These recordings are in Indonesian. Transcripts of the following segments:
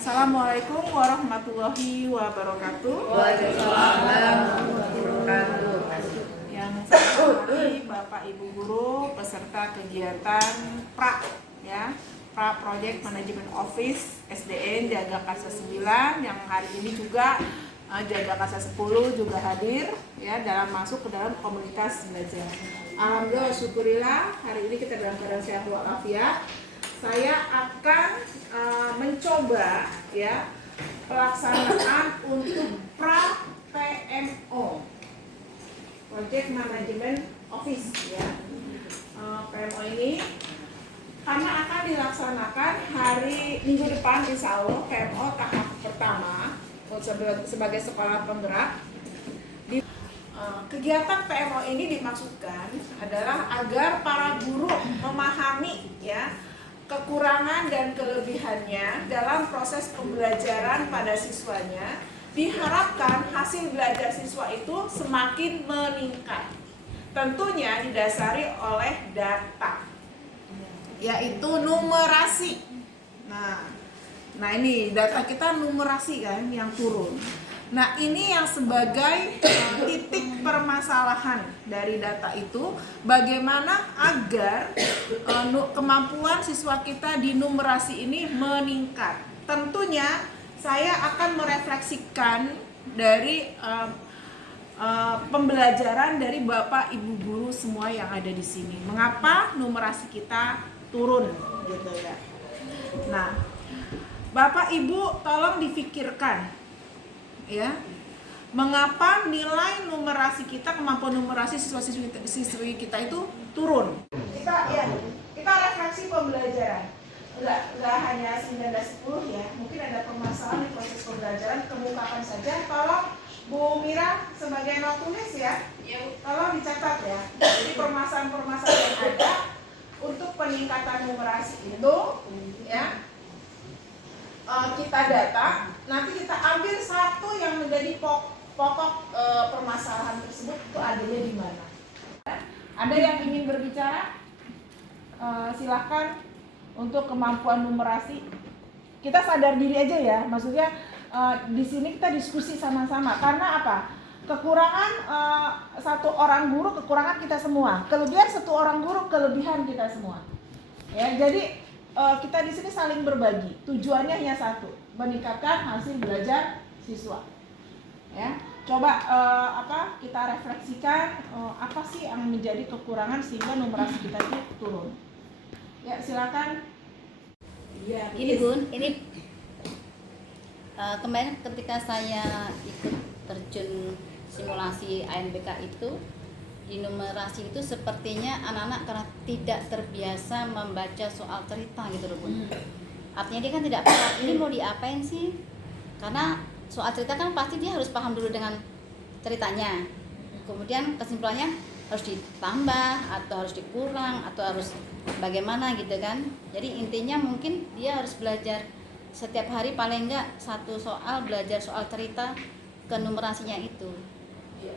Assalamualaikum warahmatullahi wabarakatuh. Waalaikumsalam warahmatullahi wabarakatuh. Yang saya hormati Bapak Ibu guru peserta kegiatan PRA ya, PRA Project Management Office SDN Jaga Kasa 9 yang hari ini juga Jaga Kasa 10 juga hadir ya dalam masuk ke dalam komunitas belajar. Alhamdulillah, syukurillah hari ini kita dalam keadaan sehat walafiat. Saya akan mencoba ya pelaksanaan untuk pra PMO Project Management Office ya. PMO ini karena akan dilaksanakan hari minggu depan insya Allah. PMO tahap pertama sebagai sekolah penggerak. Kegiatan PMO ini dimaksudkan adalah agar para guru memahami ya kekurangan dan kelebihannya dalam proses pembelajaran pada siswanya. Diharapkan hasil belajar siswa itu semakin meningkat. Tentunya didasari oleh data, yaitu numerasi. Nah ini data kita numerasi kan yang turun. Nah ini yang sebagai titik permasalahan dari data itu, bagaimana agar kemampuan siswa kita di numerasi ini meningkat. Tentunya saya akan merefleksikan dari pembelajaran dari Bapak Ibu guru semua yang ada di sini. Mengapa numerasi kita turun gitu ya. Nah, Bapak Ibu tolong difikirkan ya, mengapa nilai numerasi kita, kemampuan numerasi siswa-siswi kita itu turun? Kita refleksi pembelajaran. Enggak hanya 9-10 ya, mungkin ada permasalahan di proses pembelajaran, kemukakan saja. Tolong Bu Mira sebagai notulis ya, tolong dicatat ya. Jadi permasalahan-permasalahan yang ada untuk peningkatan numerasi itu ya, kita data, nanti kita ambil satu yang menjadi pokok permasalahan tersebut itu adanya di mana. Ada yang ingin berbicara? Silakan untuk kemampuan numerasi. Kita sadar diri aja ya, maksudnya di sini kita diskusi sama-sama. Karena apa? Kekurangan satu orang guru, kekurangan kita semua. Kelebihan satu orang guru, kelebihan kita semua. Ya, jadi kita di sini saling berbagi. Tujuannya hanya satu, meningkatkan hasil belajar siswa. Ya, coba kita refleksikan apa sih yang menjadi kekurangan sehingga numerasi kita itu turun. Ya, silakan. Iya, ini Bun, ini kemarin ketika saya ikut terjun simulasi ANBK itu, di numerasi itu sepertinya anak-anak karena tidak terbiasa membaca soal cerita gitu loh Bun. Artinya dia kan tidak paham ini mau diapain sih, karena soal cerita kan pasti dia harus paham dulu dengan ceritanya, kemudian kesimpulannya harus ditambah atau harus dikurang atau harus bagaimana gitu kan. Jadi intinya mungkin dia harus belajar setiap hari paling enggak satu soal, belajar soal cerita ke numerasinya itu.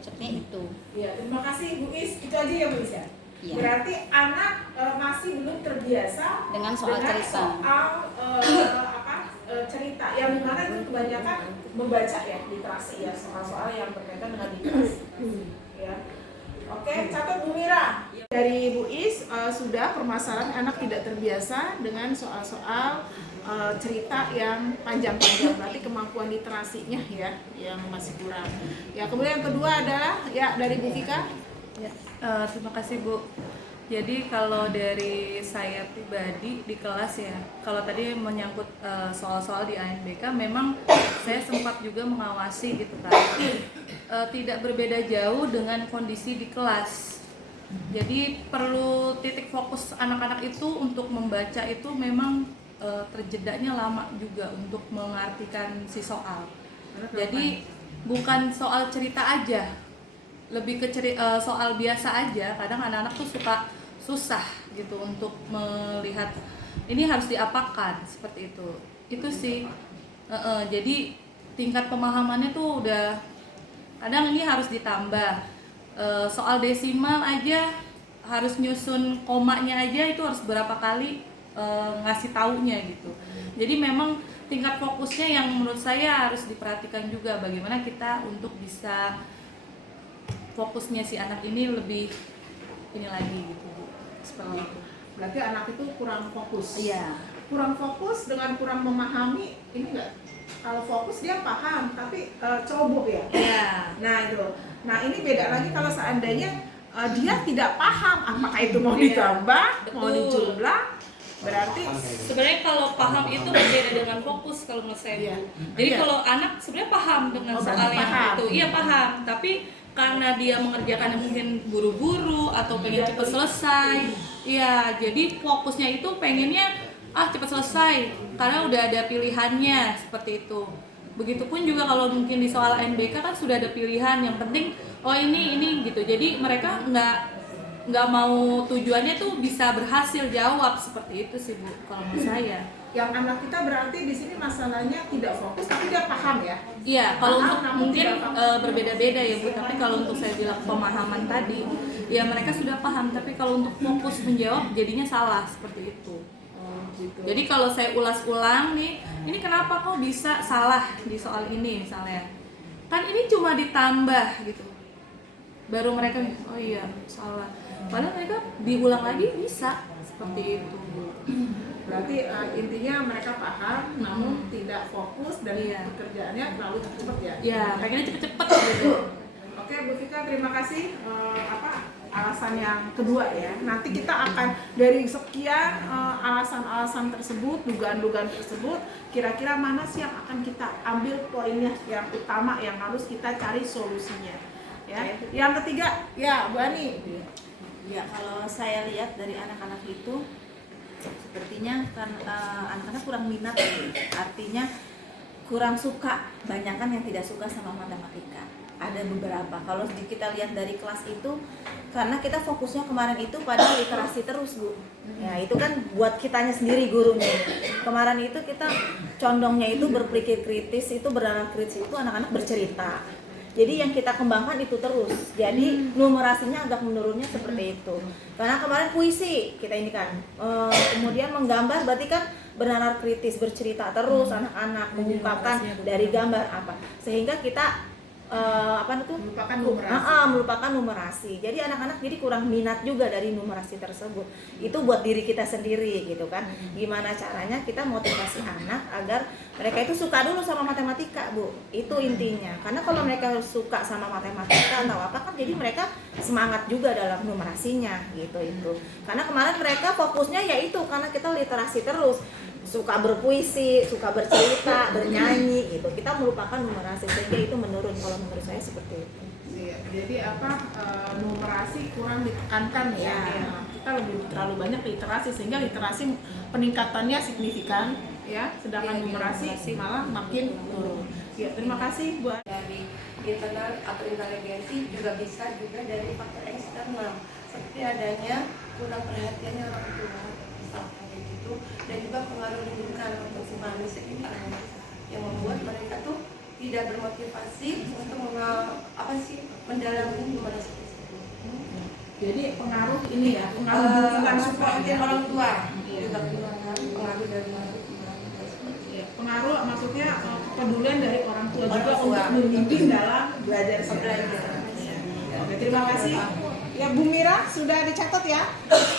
Sepertinya itu. Ya, terima kasih Bu Is. Itu aja ya Bu Is ya. Ya. Berarti anak masih belum terbiasa dengan soal cerita. Cerita yang dimana itu kebanyakan membaca ya, literasi ya, soal-soal yang berkaitan dengan literasi. Ya. Oke, catat Bu Mira. Dari Bu Is sudah permasalahan anak tidak terbiasa dengan soal-soal cerita yang panjang-panjang, berarti kemampuan literasinya ya yang masih kurang. Ya, kemudian yang kedua adalah ya dari Bu Vika. Ya, terima kasih Bu. Jadi kalau dari saya pribadi di kelas ya, kalau tadi menyangkut soal-soal di ANBK, memang saya sempat juga mengawasi gitu kan. Tidak berbeda jauh dengan kondisi di kelas. Jadi perlu titik fokus anak-anak itu untuk membaca itu memang terjedanya lama juga untuk mengartikan si soal. Jadi bukan soal cerita aja, lebih ke soal biasa aja. Kadang anak-anak tuh suka susah gitu untuk melihat ini harus diapakan seperti itu sih. Jadi tingkat pemahamannya tuh udah kadang ini harus ditambah. Soal desimal aja harus nyusun komanya aja itu harus berapa kali ngasih taunya gitu. Jadi memang tingkat fokusnya yang menurut saya harus diperhatikan juga, bagaimana kita untuk bisa fokusnya si anak ini lebih ini lagi gitu Bu. Seperti itu. Berarti anak itu kurang fokus. Iya. Kurang fokus dengan kurang memahami ini enggak. Kalau fokus dia paham, tapi ceroboh ya. Iya. Nah itu. Nah ini beda lagi kalau seandainya dia tidak paham apakah itu mau Iya. ditambah, mau Betul. dijumlah, berarti Sebenarnya kalau paham itu berbeda dengan fokus kalau menurut saya. Iya. Jadi Iya. kalau anak sebenarnya paham dengan Oh, soal berarti yang paham. itu, iya paham. Tapi karena dia mengerjakannya mungkin buru-buru atau pengen Iya. cepat selesai, iya. Jadi fokusnya itu pengennya cepat selesai karena udah ada pilihannya seperti itu. Begitupun juga kalau mungkin di soal NBK kan sudah ada pilihan, yang penting oh ini gitu. Jadi mereka nggak mau tujuannya tuh bisa berhasil jawab seperti itu sih Bu kalau menurut saya. yang anak kita berarti di sini masalahnya tidak fokus tapi dia paham ya. Iya, kalau Paham, untuk namun mungkin tidak paham. berbeda-beda ya Bu, tapi kalau untuk saya bilang pemahaman tadi, ya mereka sudah paham, tapi kalau untuk fokus menjawab jadinya salah seperti itu. Gitu. Jadi kalau saya ulas-ulang nih, ini kenapa kok bisa salah di soal ini misalnya? Kan ini cuma ditambah gitu. Baru mereka, oh iya salah. Padahal mereka diulang lagi bisa seperti itu. Berarti intinya mereka paham namun tidak fokus dan Iya. pekerjaannya terlalu cepat ya. Ya, pengennya cepet-cepet gitu. Oke Bu Vika, terima kasih. Alasan yang kedua ya. Nanti kita akan dari sekian alasan-alasan tersebut, dugaan-dugaan tersebut, kira-kira mana sih yang akan kita ambil poinnya yang utama yang harus kita cari solusinya. Ya. Yang ketiga, ya Bu Ani. Ya, kalau saya lihat dari anak-anak itu sepertinya kan anak-anak kurang minat, artinya kurang suka, banyakan yang tidak suka sama matematika. Ada beberapa, kalau kita lihat dari kelas itu, karena kita fokusnya kemarin itu pada literasi terus Bu. Ya itu kan buat kitanya sendiri gurunya. Kemarin itu kita condongnya itu berpikir kritis, itu bernalar kritis, itu anak-anak bercerita. Jadi yang kita kembangkan itu terus. Jadi numerasinya agak menurunnya seperti itu. Karena kemarin puisi kita ini kan, kemudian menggambar berarti kan bernalar kritis, bercerita terus anak-anak mengungkapkan dari gambar apa. Sehingga kita melupakan numerasi. Jadi anak-anak jadi kurang minat juga dari numerasi tersebut. Itu buat diri kita sendiri gitu kan. Gimana caranya kita motivasi anak agar mereka itu suka dulu sama matematika Bu. Itu intinya. Karena kalau mereka suka sama matematika atau apa kan jadi mereka semangat juga dalam numerasinya gitu itu. Karena kemarin mereka fokusnya yaitu karena kita literasi terus. Suka berpuisi, suka bercerita, bernyanyi gitu. Kita melupakan numerasi sehingga itu menurun kalau menurut saya seperti itu. Iya, jadi numerasi kurang ditekankan ya. Ya. Kita lebih terlalu banyak literasi sehingga literasi peningkatannya signifikan ya, sedangkan numerasi malah makin turun. Ya, terima kasih Bu. Dari internal atau inteligensi juga bisa juga dari faktor eksternal seperti adanya kurang perhatiannya orang tua misalkan kayak gitu, dan juga pengaruh lingkungan untuk si manusia sekitar yang membuat mereka tuh tidak bermotivasi untuk mendalami numerasi tersebut. Jadi pengaruh ini ya, pengaruh dukungan support ya. orang tua Iya. juga pengaruh dari Ya, pengaruh maksudnya kepedulian dari orang tua juga Orang tua. untuk membimbing dalam belajar. Oke, terima kasih. Ya Bu Mira sudah dicatat ya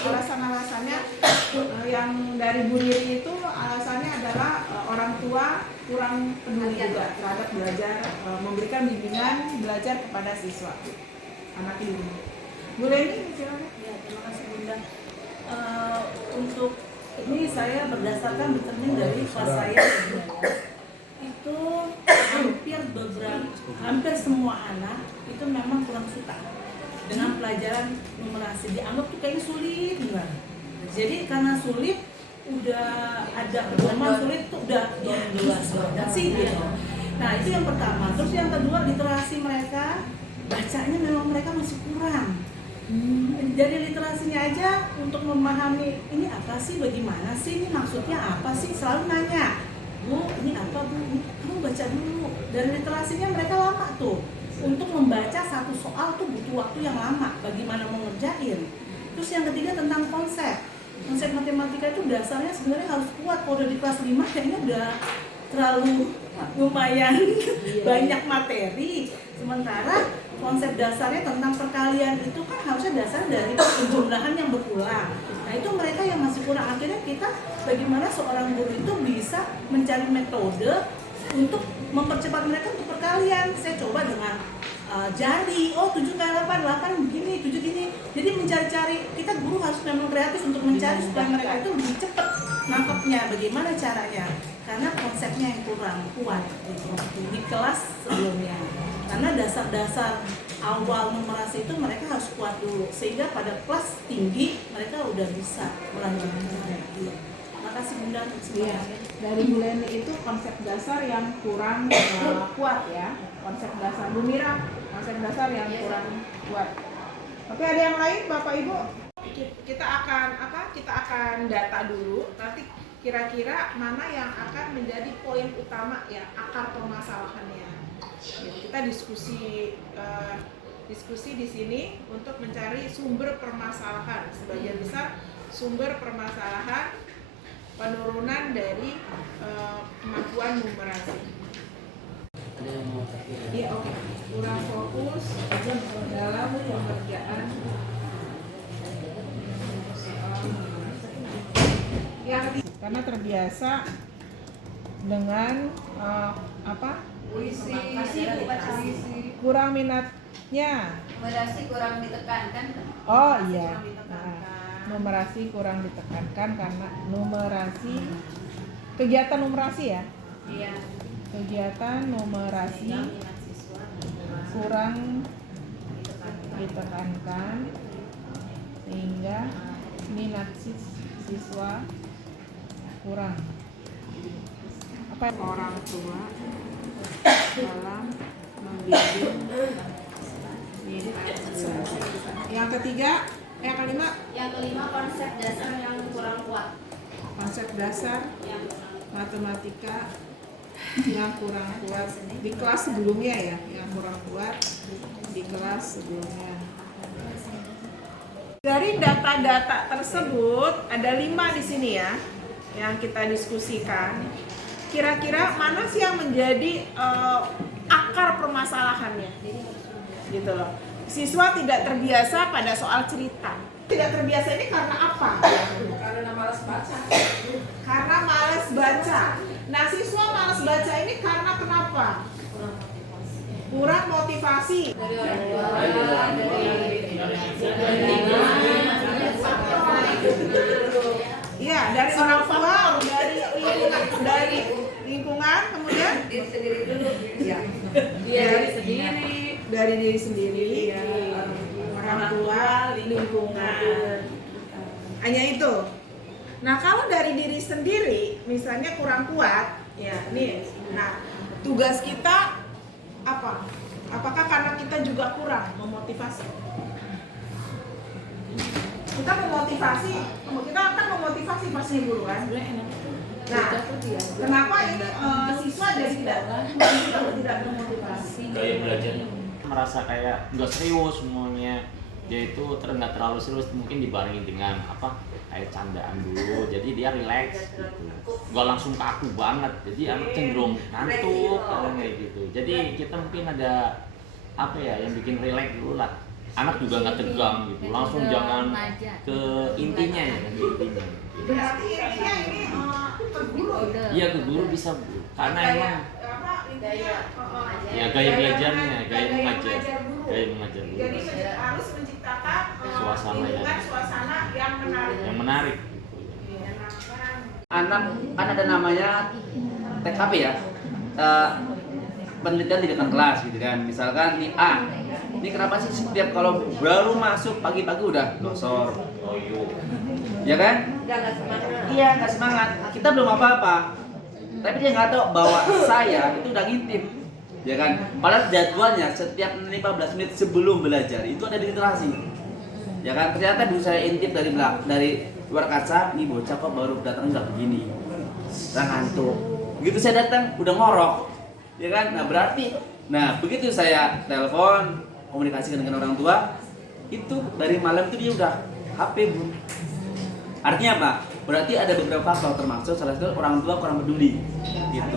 alasan-alasannya. Yang dari Bu Riri itu alasannya adalah orang tua kurang peduli juga terhadap belajar, memberikan bimbingan belajar kepada siswa anak ini. Bu Leni silakan. Ya, terima kasih Bunda. Untuk ini saya berdasarkan determin dari kelas saya sebenarnya. Itu hampir semua anak itu memang kurang suka dengan pelajaran numerasi. Dianggap tuh kayaknya sulit banget. Jadi karena sulit udah ada pedoman sulit tuh udah sih gitu. Nah, itu yang pertama. Terus yang kedua literasi mereka bacanya memang mereka masih kurang. Jadi literasinya aja untuk memahami ini apa sih, bagaimana sih, ini maksudnya apa sih, selalu nanya, Bu, ini apa Bu, kamu baca dulu. Dan literasinya mereka lama tuh, untuk membaca satu soal tuh butuh waktu yang lama, bagaimana mau ngerjain. Terus yang ketiga tentang konsep matematika itu dasarnya sebenarnya harus kuat. Kalau udah di kelas 5 kayaknya udah terlalu lumayan banyak materi. Sementara konsep dasarnya tentang perkalian itu kan harusnya dasar dari penjumlahan yang berulang. Nah itu mereka yang masih kurang. Akhirnya kita bagaimana seorang guru itu bisa mencari metode untuk mempercepat mereka untuk perkalian. Saya coba dengan jari, 7 kali 8, 8 begini, 7 gini. Jadi mencari-cari, kita guru harus memang kreatif untuk mencari supaya mereka itu lebih cepat nangkepnya. Bagaimana caranya? Karena konsepnya yang kurang kuat gitu, di kelas sebelumnya. Karena dasar-dasar awal numerasi itu mereka harus kuat dulu, sehingga pada kelas tinggi mereka udah bisa melanjutkan. Makasih Bunda untuk Iya, semuanya. dari Bu Leni itu konsep dasar yang kurang kuat ya. Konsep dasar Bu Mira, konsep dasar yang kurang kuat. Oke, ada yang lain Bapak Ibu? Kita akan Kita akan data dulu. Nanti kira-kira mana yang akan menjadi poin utama ya, akar permasalahannya. Ya, kita diskusi di sini untuk mencari sumber permasalahan. Sebagian besar sumber permasalahan penurunan dari kemampuan numerasi. Iya, oke. Kurang fokus dalam pengerjaan yang karena terbiasa dengan kurang minatnya. Numerasi kurang ditekankan. Oh iya. Numerasi kurang ditekankan karena numerasi kegiatan numerasi ya. Iya. Kegiatan numerasi kurang ditekankan sehingga minat siswa kurang. Apa orang tua dalam membimbing minat siswa. Yang ketiga, yang kelima, Konsep dasar yang kurang kuat. konsep dasar matematika yang kurang kuat di kelas sebelumnya ya, yang kurang kuat di kelas sebelumnya. Dari data-data tersebut ada 5 di sini ya yang kita diskusikan. Kira-kira mana sih yang menjadi akar permasalahannya? Gitu loh. Siswa tidak terbiasa pada soal cerita. Tidak terbiasa ini karena apa? Karena malas baca. Karena malas baca. Nah, siswa malas baca ini karena kenapa? Kurang motivasi. Dari orang tua, Iya, dari orang tua, dari lingkungan, kemudian Diri sendiri dulu. ya, dari diri sendiri, orang tua, lingkungan. Hanya itu. Nah, kalau dari diri sendiri, misalnya kurang kuat, ya, nih. Nah, tugas kita apa? Apakah karena kita juga kurang memotivasi? Kita akan memotivasi pasti guru kan? Nah, kenapa ini siswa jadi tidak memotivasi? Gaya belajarnya merasa kayak nggak serius semuanya, dia itu nggak terlalu serius, mungkin dibarengin dengan kayak candaan dulu, jadi dia relax gitu, nggak langsung kaku banget, jadi anak cenderung ngantuk kayak gitu. Jadi kita mungkin ada yang bikin relax dulu lah, anak juga nggak tegang gitu, langsung jangan ke intinya ya, ke intinya. Berarti intinya ini ke guru. Iya, ke guru bisa Bu, karena emang ya gaya belajarnya, gaya mengajar guru. Jadi harus menciptakan Suasana yang menarik. yang menarik. Anak kan ada namanya TKP ya, penelitian di depan kelas gitu kan. Misalkan nih A, ini kenapa sih setiap kalau baru masuk pagi-pagi udah losor, ya kan? Iya, nggak semangat. Kita belum apa-apa, tapi dia nggak tahu bahwa saya itu udah ngintip, ya kan? Padahal jadwalnya setiap 15 menit sebelum belajar itu ada literasi, ya kan? Ternyata dulu saya intip dari luar kaca, nih bocah kok baru datang nggak begini, udah ngantuk. Begitu saya datang udah ngorok, ya kan? Nah begitu saya telepon komunikasikan dengan orang tua, itu dari malam itu dia udah HP Bu. Artinya apa? berarti ada beberapa faktor, termasuk salah satu orang tua kurang peduli gitu.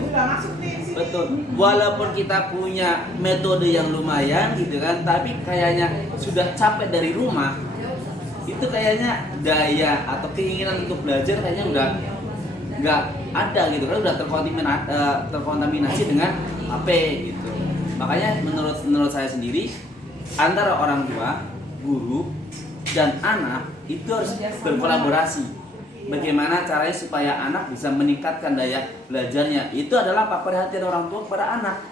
Betul. Walaupun kita punya metode yang lumayan gitu kan, tapi kayaknya sudah capek dari rumah, itu kayaknya daya atau keinginan untuk belajar kayaknya udah nggak ada gitu kan, udah terkontaminasi dengan HP gitu. Makanya menurut saya sendiri, antara orang tua, guru, dan anak itu harus berkolaborasi. Bagaimana caranya supaya anak bisa meningkatkan daya belajarnya? Itu adalah perhatian orang tua kepada anak.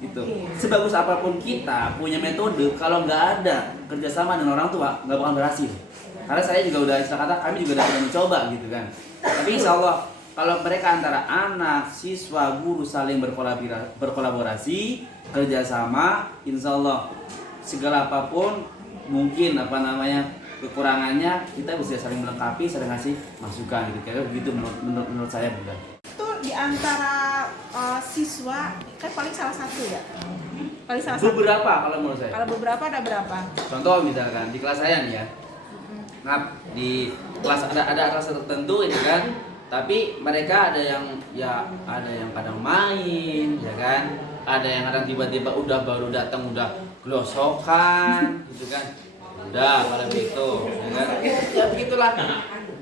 Gitu. Sebagus apapun kita punya metode, kalau nggak ada kerjasama dengan orang tua, nggak bakal berhasil. Karena saya juga udah, istilah kata kami juga udah pernah mencoba gitu kan. Tapi insya Allah kalau mereka antara anak, siswa, guru saling berkolaborasi, kerjasama, insya Allah segala apapun mungkin kekurangannya kita bisa saling melengkapi, saling ngasih masukan gitu. Kayak begitu menurut saya, Bunda. Itu di antara siswa kan paling salah satu ya. Paling salah satu. Beberapa kalau menurut saya. Kalau beberapa ada berapa? Contoh misalkan di kelas saya nih ya. Nah, di kelas ada kelas tertentu ini kan. Tapi mereka ada yang kadang main, ya kan? Ada yang kadang tiba-tiba baru datang udah glosokan gitu kan. Udah pada begitu, ya kan? Ya begitulah.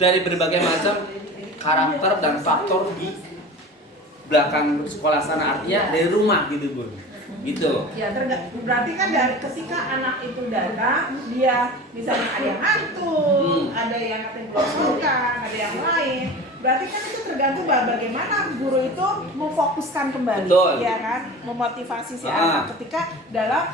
Dari berbagai macam karakter dan faktor di belakang sekolah sana, artinya dari rumah gitu, Bun. Gitu. Ya berarti kan dari ketika anak itu datang, dia misalnya ada yang ngantuk, ada yang glosokan, ada yang lain. Berarti kan itu tergantung bagaimana guru itu memfokuskan kembali, betul, ya kan, memotivasi si anak ketika dalam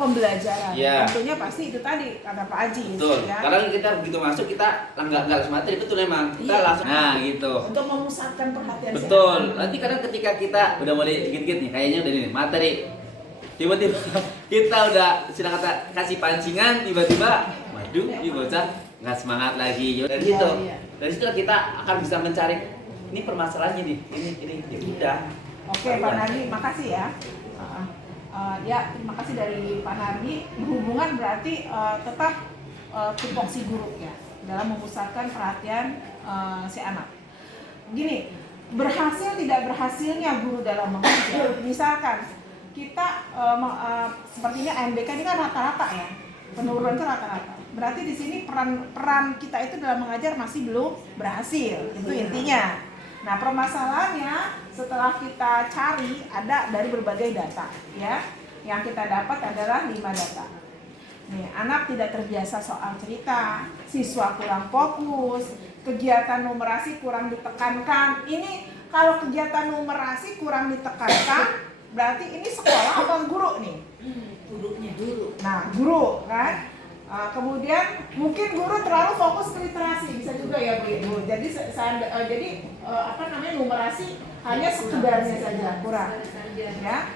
pembelajaran. Ya. Tentunya pasti itu tadi kata Pak Aji. Betul. Ya. Karena kita begitu masuk kita nggak langsung materi, betul emang kita Iya. langsung. Nah gitu. Untuk memusatkan perhatian si Betul. anak. Nanti kadang ketika kita udah mulai dikit-dikit nih, kayaknya udah nih materi. Tiba-tiba kita udah istilah kata kasih pancingan, tiba-tiba, waduh, ini bocah nggak semangat lagi. Dari Iya, situ, iya. dari situ kita akan bisa mencari ini permasalahannya nih, ini ya udah. Oke, Pak Nardi, makasih ya. Ya, terima kasih dari Pak Nardi. Berhubungan berarti tetap tupoksi guru ya dalam memusatkan perhatian si anak. Gini, berhasil tidak berhasilnya guru dalam mengajar. Misalkan kita sepertinya ANBK ini kan rata-rata ya, penurunan itu rata-rata. Berarti di sini peran kita itu dalam mengajar masih belum berhasil, itu intinya. Nah, permasalahannya setelah kita cari ada dari berbagai data ya. Yang kita dapat adalah 5 data. Nih, anak tidak terbiasa soal cerita, siswa kurang fokus, kegiatan numerasi kurang ditekankan. Ini kalau kegiatan numerasi kurang ditekankan, berarti ini sekolah atau guru nih? Gurunya dulu. Nah, guru kan. Kemudian mungkin guru terlalu fokus ke literasi, bisa juga ya Bu. Jadi numerasi hanya sekedarnya saja, kurang. Ya.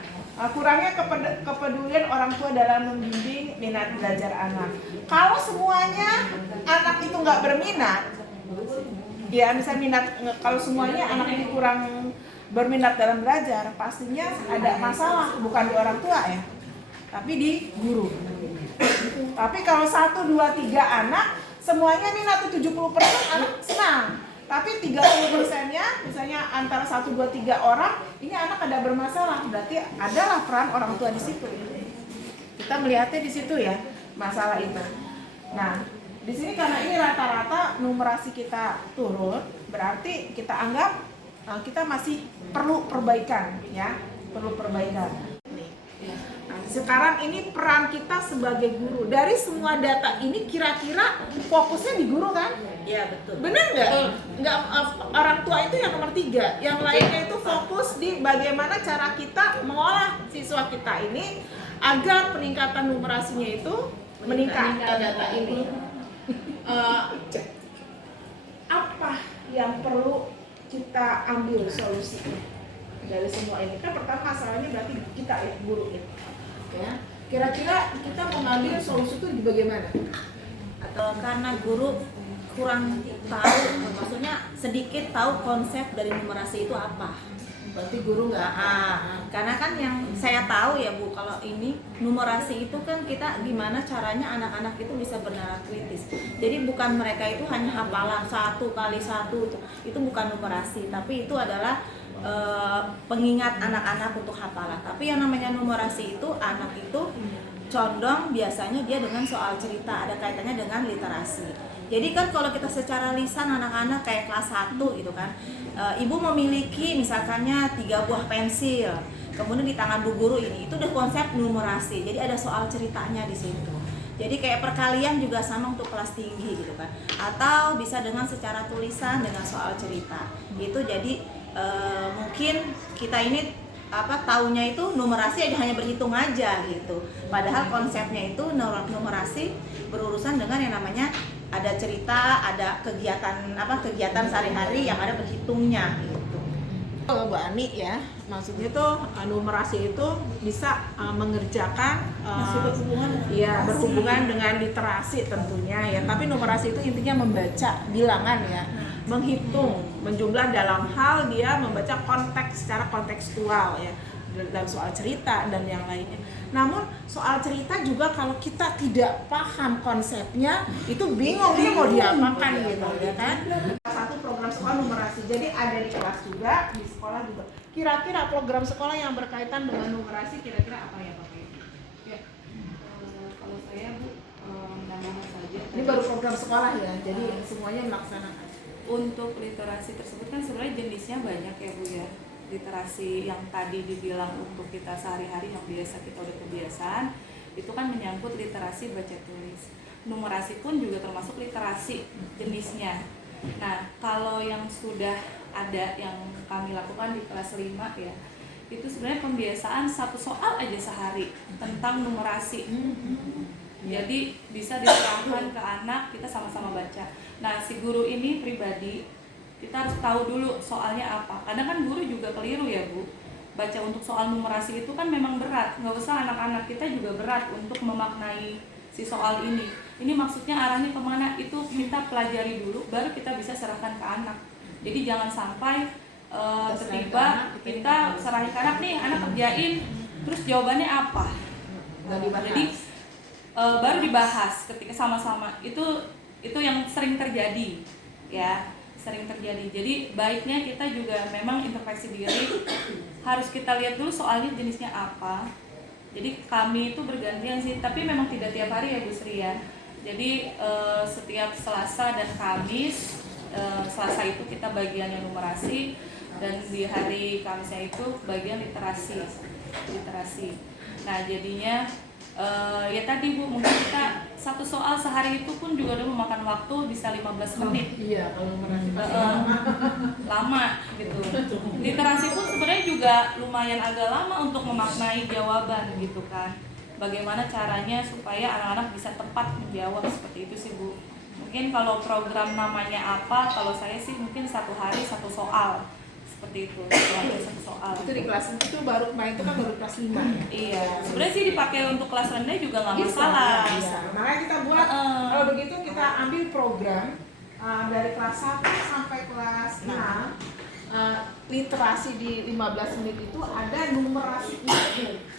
Kurangnya kepedulian orang tua dalam membimbing minat belajar anak. Kalau semuanya anak itu nggak berminat, ya misalnya minat, kalau semuanya anak ini kurang berminat dalam belajar, pastinya ada masalah, bukan di orang tua ya, tapi di guru. Tapi kalau 1, 2, 3 anak semuanya minat 70% anak senang. Tapi 30%-nya misalnya antara 1, 2, 3 orang ini anak ada bermasalah, berarti adalah peran orang tua di situ. Kita melihatnya di situ ya masalah itu. Nah, di sini karena ini rata-rata numerasi kita turun, berarti kita anggap kita masih perlu perbaikan ya, perlu perbaikan. Nah, sekarang ini peran kita sebagai guru. Dari semua data ini kira-kira fokusnya di guru kan? Iya, betul. Bener nggak? Nggak, orang tua itu yang nomor 3. Yang lainnya itu fokus di bagaimana cara kita mengolah siswa kita ini agar peningkatan numerasinya itu meningkat. Data ini. Apa yang perlu kita ambil solusinya dari semua ini? Kan pertama masalahnya berarti kita ya, guru ya. Kira-kira kita mengambil solusi itu di bagaimana? Atau karena guru kurang tahu, maksudnya sedikit tahu konsep dari numerasi itu apa. Berarti guru nggak. Karena kan yang saya tahu ya Bu, kalau ini numerasi itu kan kita gimana caranya anak-anak itu bisa bernalar kritis. Jadi bukan mereka itu hanya hafalan 1 kali 1 itu bukan numerasi, tapi itu adalah pengingat anak-anak untuk hafalan. Tapi yang namanya numerasi itu anak itu condong biasanya dia dengan soal cerita, ada kaitannya dengan literasi. Jadi kan kalau kita secara lisan anak-anak kayak kelas 1 gitu kan, ibu memiliki misalkannya 3 buah pensil, kemudian di tangan bu guru ini, itu udah konsep numerasi. Jadi ada soal ceritanya di situ. Jadi kayak perkalian juga sama untuk kelas tinggi gitu kan. Atau bisa dengan secara tulisan dengan soal cerita. Itu jadi mungkin kita ini taunya itu numerasi hanya berhitung aja gitu. Padahal konsepnya itu numerasi berurusan dengan yang namanya ada cerita, ada kegiatan sehari-hari yang ada berhitungnya gitu. Kalau Bu Ani ya, maksudnya tuh numerasi itu bisa mengerjakan berhubungan dengan literasi tentunya ya. Tapi numerasi itu intinya membaca bilangan ya, menghitung, menjumlah dalam hal dia membaca konteks secara kontekstual ya, dalam soal cerita dan yang lainnya. Namun soal cerita juga kalau kita tidak paham konsepnya itu bingung ini mau diapakan gitu ya kan. Satu program sekolah numerasi, jadi ada di kelas juga, di sekolah juga. Kira-kira program sekolah yang berkaitan dengan numerasi kira-kira apa ya Bapak Ibu? Ya. Kalau saya Bu, menambahkan saja. Ini baru program sekolah ya, jadi semuanya melaksanakan. Untuk literasi tersebut kan sebenarnya jenisnya banyak ya Bu ya. Literasi yang tadi dibilang untuk kita sehari-hari yang biasa kita udah kebiasaan, itu kan menyangkut literasi baca tulis. Numerasi pun juga termasuk literasi jenisnya. Nah, kalau yang sudah ada yang kami lakukan di kelas 5 ya, itu sebenarnya pembiasaan 1 soal aja sehari tentang numerasi. Jadi bisa diterangkan ke anak, kita sama-sama baca. Nah, si guru ini pribadi kita harus tahu dulu soalnya apa. Kadang kan guru juga keliru ya Bu. Baca untuk soal numerasi itu kan memang berat. Nggak usah anak-anak kita juga berat untuk memaknai si soal ini. Ini maksudnya arahnya kemana, itu kita pelajari dulu, baru kita bisa serahkan ke anak. Jadi jangan sampai tiba-tiba kita serahin ke anak nih, anak kerjain, terus jawabannya apa. Jadi baru dibahas ketika sama-sama. Itu yang sering terjadi ya. Sering terjadi. Jadi baiknya kita juga memang introspeksi diri, harus kita lihat dulu soalnya jenisnya apa. Jadi kami itu bergantian sih, tapi memang tidak tiap hari ya Bu Sri ya. Jadi setiap Selasa dan Kamis, Selasa itu kita bagiannya numerasi, dan di hari Kamisnya itu bagian literasi. Nah jadinya ya tadi Bu, mungkin kita 1 soal sehari itu pun juga udah memakan waktu bisa 15 menit. Iya, kalau numerasi lama gitu. Literasi pun sebenarnya juga lumayan agak lama untuk memaknai jawaban gitu kan. Bagaimana caranya supaya anak-anak bisa tepat menjawab, seperti itu sih Bu. Mungkin kalau program namanya apa, kalau saya sih mungkin 1 hari 1 soal. Seperti itu, 1 soal. Itu di kelas itu baru main itu kan baru kelas 5 ya. Iya, sebenarnya sih dipakai untuk kelas rendah juga nggak masalah. Bisa. Makanya kita buat kalau begitu kita ambil program dari kelas 1 sampai kelas 6. Literasi di 15 menit itu ada numerasi.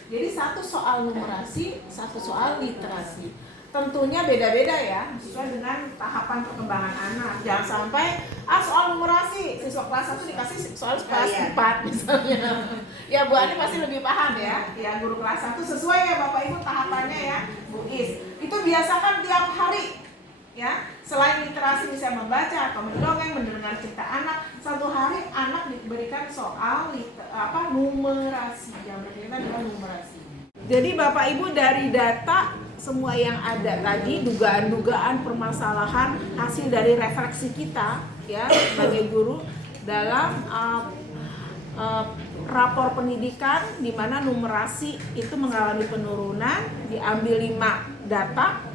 Jadi 1 soal numerasi, 1 soal literasi. Tentunya beda-beda ya, sesuai dengan tahapan perkembangan anak. Jangan sampai soal numerasi siswa kelas 1 dikasih soal kelas 4 misalnya. Ya Bu Ani pasti lebih paham ya. Ya guru kelas 1 sesuai ya Bapak Ibu tahapannya ya Bu Is. Itu biasakan tiap hari ya. Selain literasi bisa membaca atau mendongeng, mendengar cerita anak, 1 hari anak diberikan soal numerasi yang berkaitan dengan numerasi. Jadi Bapak Ibu dari data semua yang ada tadi, dugaan-dugaan permasalahan hasil dari refleksi kita ya sebagai guru dalam rapor pendidikan di mana numerasi itu mengalami penurunan, diambil 5 data.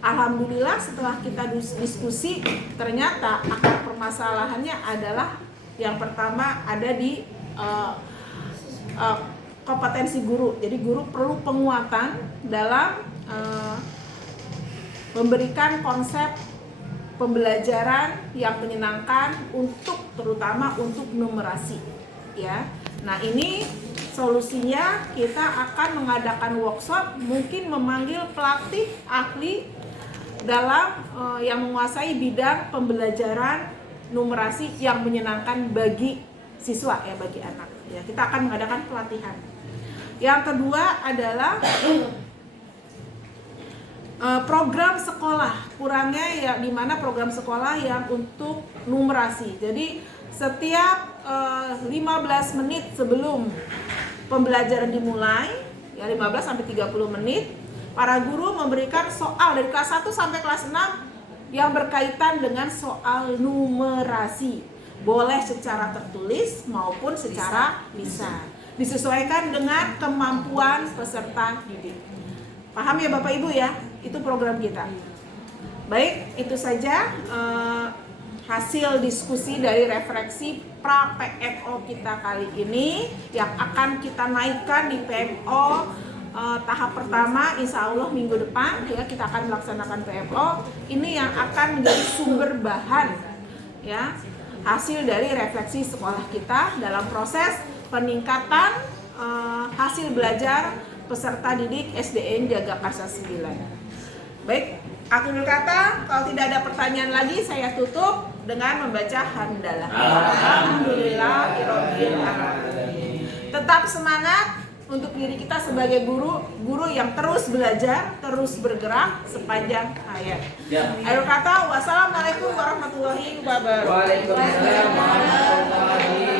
Alhamdulillah setelah kita diskusi ternyata akar permasalahannya adalah yang pertama ada di kompetensi guru. Jadi guru perlu penguatan dalam memberikan konsep pembelajaran yang menyenangkan terutama untuk numerasi ya. Nah, ini solusinya kita akan mengadakan workshop, mungkin memanggil pelatih ahli dalam yang menguasai bidang pembelajaran numerasi yang menyenangkan bagi siswa ya, bagi anak. Ya, kita akan mengadakan pelatihan. Yang kedua adalah program sekolah, kurangnya ya di mana program sekolah yang untuk numerasi. Jadi setiap 15 menit sebelum pembelajaran dimulai, ya 15 sampai 30 menit, para guru memberikan soal dari kelas 1 sampai kelas 6 yang berkaitan dengan soal numerasi. Boleh secara tertulis maupun secara lisan. Disesuaikan dengan kemampuan peserta didik. Paham ya Bapak Ibu ya? Itu program kita. Baik, itu saja hasil diskusi dari refleksi pra PMO kita kali ini yang akan kita naikkan di PMO tahap pertama, insya Allah minggu depan ya kita akan melaksanakan PMO. Ini yang akan menjadi sumber bahan ya, hasil dari refleksi sekolah kita dalam proses peningkatan hasil belajar peserta didik SDN Jagakarsa 9. Baik, akhir kata, kalau tidak ada pertanyaan lagi saya tutup dengan membaca hamdalah. Alhamdulillahirabbil alamin. Tetap semangat untuk diri kita sebagai guru yang terus belajar, terus bergerak sepanjang hayat. Akhir kata, wassalamualaikum warahmatullahi wabarakatuh. Waalaikumsalam warahmatullahi